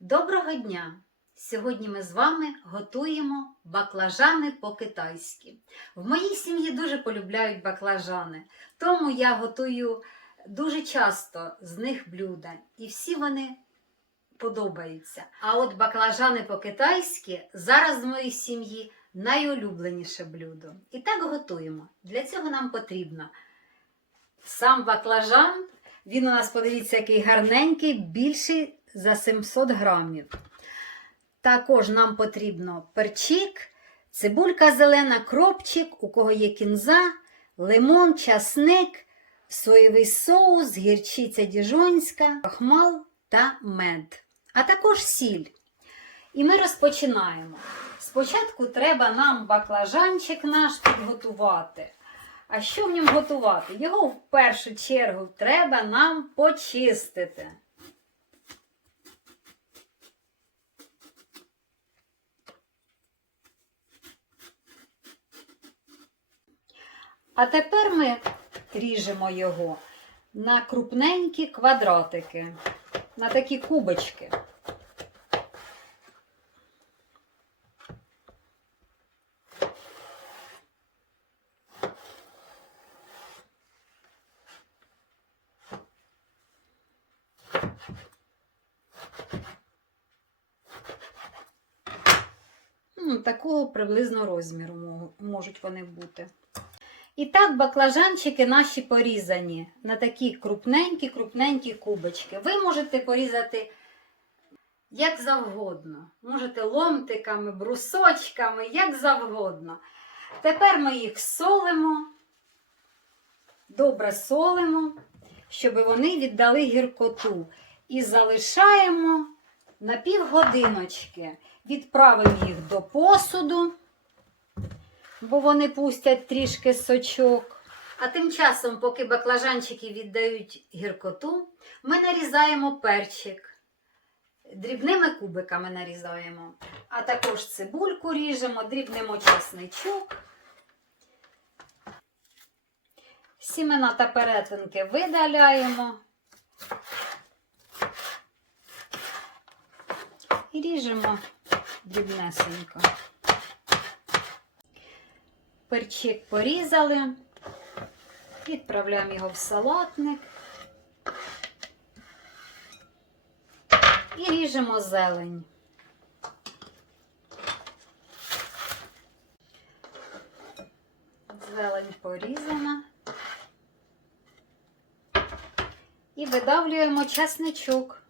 Доброго дня! Сьогодні ми з вами готуємо баклажани по-китайськи. В моїй сім'ї дуже полюбляють баклажани, тому я готую дуже часто з них блюда, і всі вони подобаються. А от баклажани по-китайськи зараз в моїй сім'ї найулюбленіше блюдо. І так готуємо. Для цього нам потрібно сам баклажан. Він у нас, подивіться, який гарненький, більший за 700 грамів. Також нам потрібно перчик, цибулька зелена, кропчик, у кого є кінза, лимон, часник, соєвий соус, гірчиця діжонська, крахмал та мед, а також сіль. І ми розпочинаємо. Спочатку треба нам баклажанчик наш підготувати. А що в ньому готувати? Його в першу чергу треба нам почистити. А тепер ми ріжемо його на крупненькі квадратики, на такі кубочки. Ну, такого приблизно розміру можуть вони бути. І так баклажанчики наші порізані на такі крупненькі-крупненькі кубочки. Ви можете порізати як завгодно. Можете ломтиками, брусочками, як завгодно. Тепер ми їх солимо, добре солимо, щоб вони віддали гіркоту. І залишаємо на півгодиночки. Відправимо їх до посуду бо вони пустять трішки сочок. А тим часом, поки баклажанчики віддають гіркоту, ми нарізаємо перчик. Дрібними кубиками нарізаємо. А також цибульку ріжемо, дрібнемо чесничок. Сімена та перетинки видаляємо. І ріжемо дрібнесенько. Перчик порізали, відправляємо його в салатник і ріжемо зелень. Зелень порізана. І видавлюємо чесничок.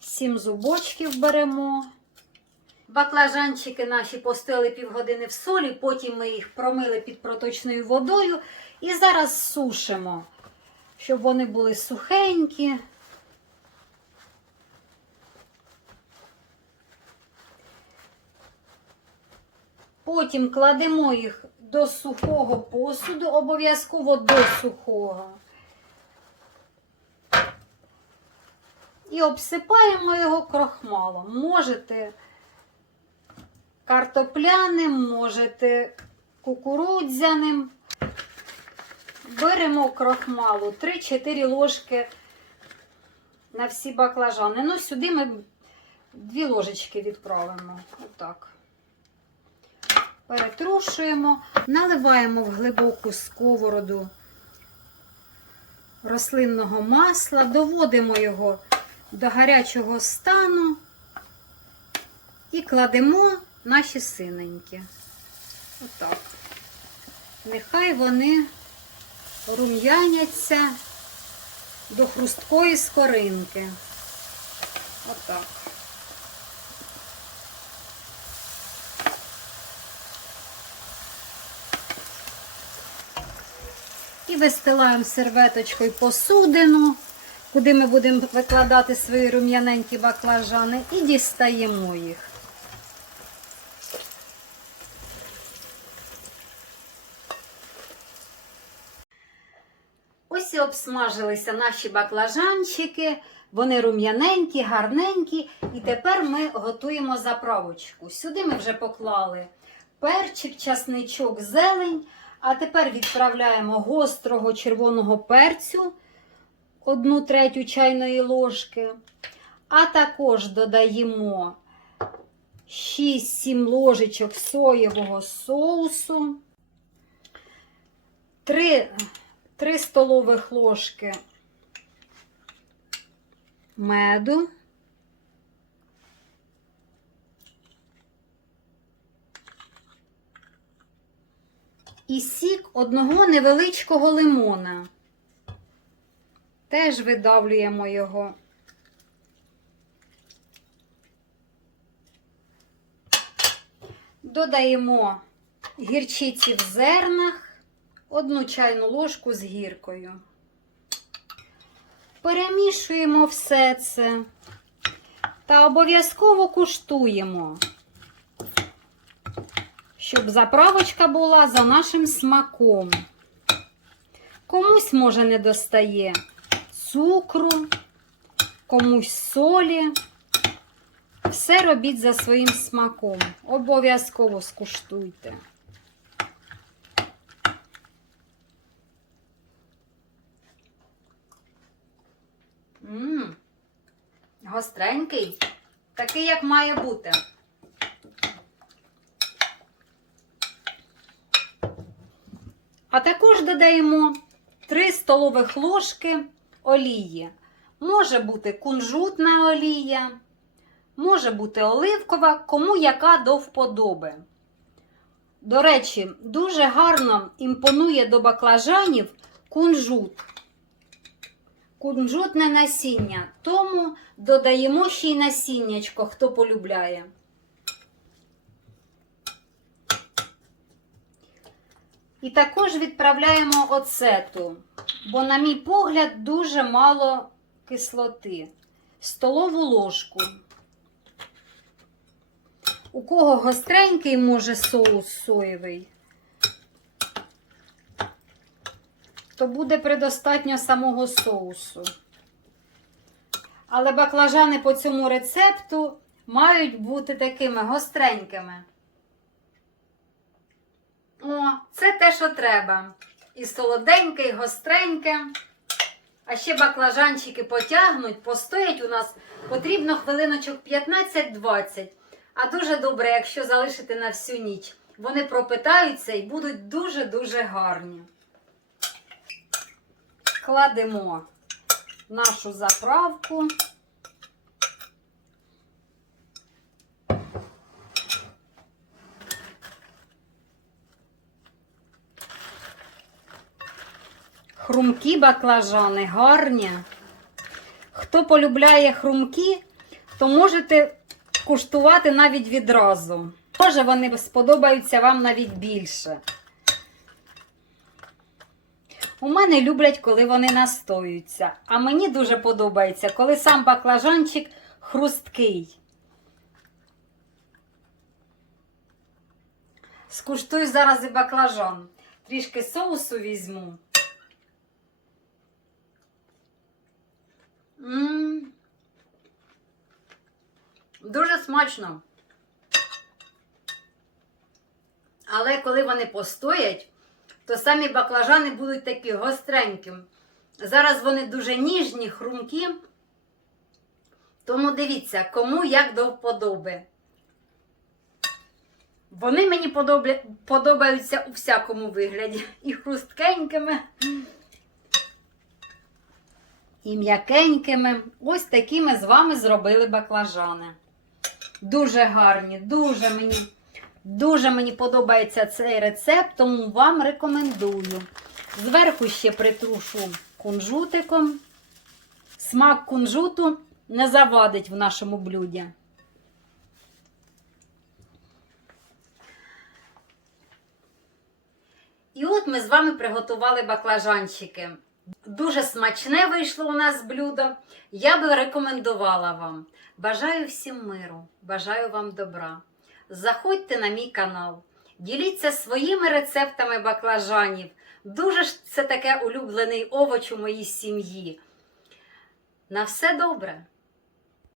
Сім зубочків беремо. Баклажанчики наші постояли півгодини в солі, потім ми їх промили під проточною водою і зараз сушимо, щоб вони були сухенькі. Потім кладемо їх до сухого посуду, обов'язково до сухого. І обсипаємо його крохмалом. Можете картопляним, можете кукурудзяним. Беремо крохмалу 3-4 ложки на всі баклажани. Ну, сюди ми 2 ложечки відправимо. Отак. Перетрушуємо, наливаємо в глибоку сковороду рослинного масла, доводимо його до гарячого стану і кладемо наші синенькі. Отак. Нехай вони рум'яняться до хрусткої скоринки. Отак. І вистилаємо серветочкою посудину, куди ми будемо викладати свої рум'яненькі баклажани, і дістаємо їх. Обсмажилися наші баклажанчики. Вони рум'яненькі, гарненькі. І тепер ми готуємо заправочку. Сюди ми вже поклали перчик, часничок, зелень. А тепер відправляємо гострого червоного перцю 1 третю чайної ложки, а також додаємо 6-7 ложечок соєвого соусу, 3, 3 столових ложки меду. І сік одного невеличкого лимона. Теж видавлюємо його. Додаємо гірчиці в зернах, одну чайну ложку з гіркою. Перемішуємо все це та обов'язково куштуємо, щоб заправочка була за нашим смаком. Комусь, може, не достає цукру, комусь солі. Все робіть за своїм смаком. Обов'язково скуштуйте. Гостренький, такий, як має бути. А також додаємо 3 столових ложки олії. Може бути кунжутна олія, може бути оливкова, кому яка до вподоби. До речі, дуже гарно імпонує до баклажанів кунжут. Кунжутне насіння, тому додаємо ще й насіннячко, хто полюбляє. І також відправляємо оцету, бо, на мій погляд, дуже мало кислоти. Столову ложку. У кого гостренький може соус соєвий, то буде предостатньо самого соусу. Але баклажани по цьому рецепту мають бути такими гостренькими. О, це те, що треба. І солоденьке, і гостреньке. А ще баклажанчики потягнуть, постоять у нас потрібно хвилиночок 15-20. А дуже добре, якщо залишити на всю ніч. Вони пропитаються і будуть дуже-дуже гарні. Кладемо нашу заправку. Хрумкі баклажани гарні. Хто полюбляє хрумкі, то можете куштувати навіть відразу. Може, вони сподобаються вам навіть більше. У мене люблять, коли вони настоюються. А мені дуже подобається, коли сам баклажанчик хрусткий. Скуштую зараз і баклажан. Трішки соусу візьму. М. Дуже смачно. Але коли вони постоять, то самі баклажани будуть такі гостренькі. Зараз вони дуже ніжні, хрумкі. Тому дивіться, кому як до вподоби. Вони мені подобля... подобаються у всякому вигляді. І хрусткенькими, і м'якенькими. Ось такі ми з вами зробили баклажани. Дуже гарні, дуже мені, дуже мені подобається цей рецепт, тому вам рекомендую. Зверху ще притрушу кунжутиком. Смак кунжуту не завадить в нашому блюді. І от ми з вами приготували баклажанчики. Дуже смачне вийшло у нас блюдо. Я би рекомендувала вам. Бажаю всім миру, бажаю вам добра. Заходьте на мій канал, діліться своїми рецептами баклажанів. Дуже ж це таке улюблений овоч у моїй сім'ї. На все добре!